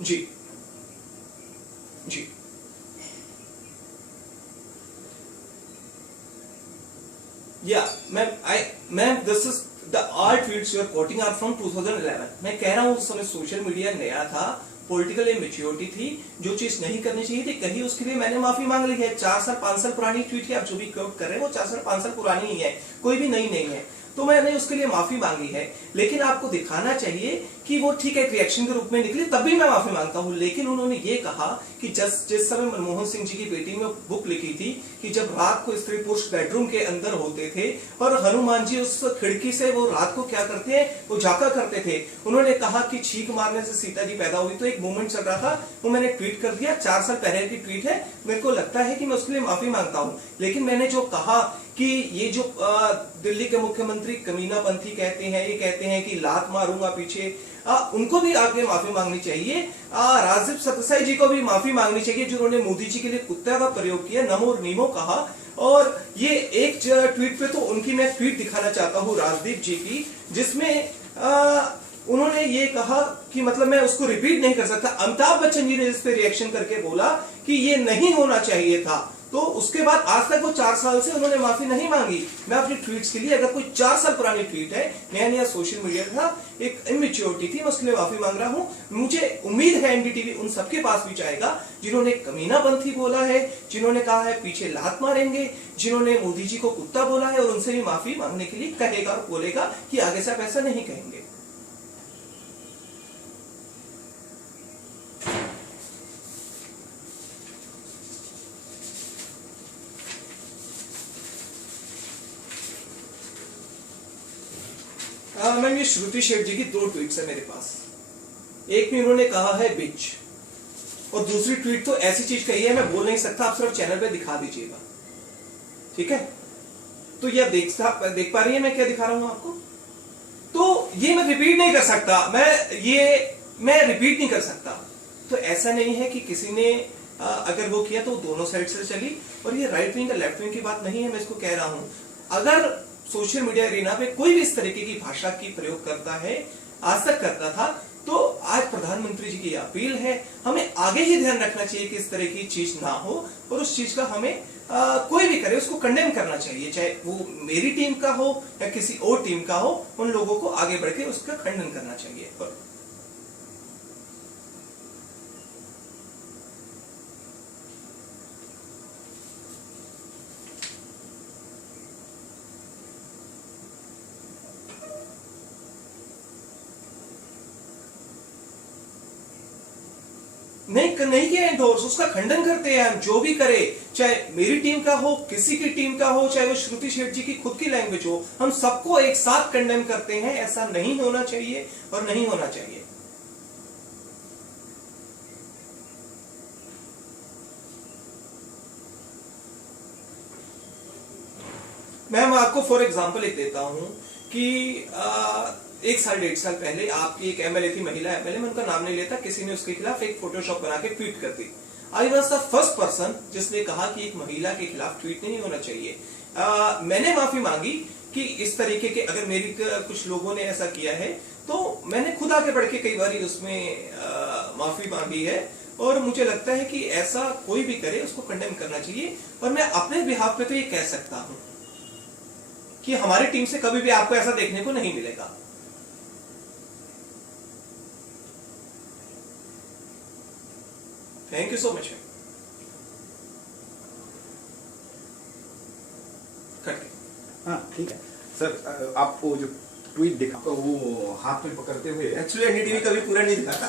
जी जी या ma'am this is the all tweets you are quoting are from 2011। मैं कह रहा हूं उस समय सोशल मीडिया नया था, पॉलिटिकल इमेच्योरिटी थी, जो चीज नहीं करनी चाहिए थी कही, उसके लिए मैंने माफी मांग ली है। 4 साल 5 साल पुरानी ट्वीट है, आप जो भी कोट कर रहे हैं वो 4 साल 5 साल पुरानी ही है, कोई भी नई नहीं है, तो मैंने उसके लिए माफी मांगी है। लेकिन आपको दिखाना चाहिए कि वो ठीक है रिएक्शन के रूप में निकली, तब भी मैं माफी मांगता हूं। लेकिन उन्होंने ये कहा कि जिस समय मनमोहन सिंह जी की बेटी ने बुक लिखी थी कि जब रात को स्त्री पुरुष बेडरूम के अंदर होते थे और हनुमान जी उस खिड़की से वो रात को क्या करते हैं, वो झांका करते थे। उन्होंने कहा कि छींक मारने से सीता जी पैदा हुई, तो एक मूवमेंट चल रहा था, वो मैंने ट्वीट कर दिया। 4 साल पहले की ट्वीट है, मेरे को लगता है कि मैं उसके लिए माफी मांगता हूं। लेकिन मैंने जो कहा कि ये जो दिल्ली के मुख्यमंत्री कमीनापंथी कहते हैं, ये कहते हैं कि लात मारूंगा पीछे, उनको भी आगे माफी मांगनी चाहिए। राजीव सतसाई जी को भी माफी मांगनी चाहिए, जिन्होंने मोदी जी के लिए कुत्ते का प्रयोग किया, नमो और नीमो कहा। और ये एक ट्वीट पे तो उनकी मैं ट्वीट दिखाना चाहता हूं राजदीप जी की, जिसमें उन्होंने ये कहा कि मतलब मैं उसको रिपीट नहीं कर सकता। अमिताभ बच्चन जी ने इस पे रिएक्शन करके बोला कि ये नहीं होना चाहिए था, तो उसके बाद आज तक वो 4 साल से उन्होंने माफी नहीं मांगी। मैं अपनी ट्वीट्स के लिए, अगर कोई 4 साल पुरानी ट्वीट है, नया नया सोशल मीडिया था, एक इमेच्योरिटी थी, मैं उसके लिए माफी मांग रहा हूं। मुझे उम्मीद है एनडीटीवी उन सबके पास भी जाएगा जिन्होंने कमीनापंथी बोला है, जिन्होंने कहा है पीछे लात मारेंगे, जिन्होंने मोदी जी को कुत्ता बोला है, और उनसे भी माफी मांगने के लिए कहेगा और बोलेगा कि आगे से आप ऐसा नहीं कहेंगे। मैम ये श्रुति शेठ जी की 2 ट्वीट्स है मेरे पास। एक में उन्होंने कहा है बिच, और दूसरी ट्वीट तो ऐसी चीज कही है मैं बोल नहीं सकता, आप सिर्फ चैनल पे दिखा दीजिएगा, ठीक है? तो यह देख पा रही है मैं क्या दिखा रहा हूं आपको? तो ये मैं रिपीट नहीं कर सकता, मैं रिपीट नहीं कर सकता। तो ऐसा नहीं है कि किसी ने अगर वो किया तो दोनों साइड से चली, और ये राइट विंग या लेफ्ट विंग की बात नहीं है, मैं इसको कह रहा हूं। अगर सोशल मीडिया एरिना पे कोई भी इस तरीके की भाषा की प्रयोग करता है, आज तक करता था, तो आज प्रधानमंत्री जी की अपील है, हमें आगे ही ध्यान रखना चाहिए कि इस तरह की चीज ना हो, और उस चीज का हमें कोई भी करे उसको कंडेम करना चाहिए, चाहे वो मेरी टीम का हो या किसी और टीम का हो, उन लोगों को आगे बढ़ के उसका खंडन करना चाहिए। नहीं किया एंडोर्स, उसका खंडन करते हैं हम, जो भी करे, चाहे मेरी टीम का हो, किसी की टीम का हो, चाहे वो श्रुति शेठ जी की खुद की लैंग्वेज हो, हम सबको एक साथ कंडेम करते हैं। ऐसा नहीं होना चाहिए और नहीं होना चाहिए। मैं आपको फॉर एग्जांपल एक देता हूं कि 1 साल 1.5 साल पहले आपकी एक एमएलए थी, महिला एमएलए, मैं उनका नाम नहीं लेता, किसी ने उसके खिलाफ एक फोटोशॉप बना के ट्वीट कर दी। I was the first person जिसने कहा कि एक महिला के खिलाफ ट्वीट नहीं होना चाहिए। मैंने माफी मांगी कि इस तरीके के अगर मेरी कुछ लोगों ने ऐसा किया है, तो मैंने खुद आगे बढ़ के कई बार उसमें माफी मांगी है, और मुझे लगता है कि ऐसा कोई भी करे उसको कंडेम करना चाहिए। और मैं अपने बिहाफ पे तो ये कह सकता हूं कि हमारी टीम से कभी भी आपको ऐसा देखने को नहीं मिलेगा। Thank you so much. हाँ ठीक है सर, आपको जो ट्वीट दिखा वो हाथ में पकड़ते हुए एक्चुअली एनडीटीवी कभी पूरा नहीं दिखाता।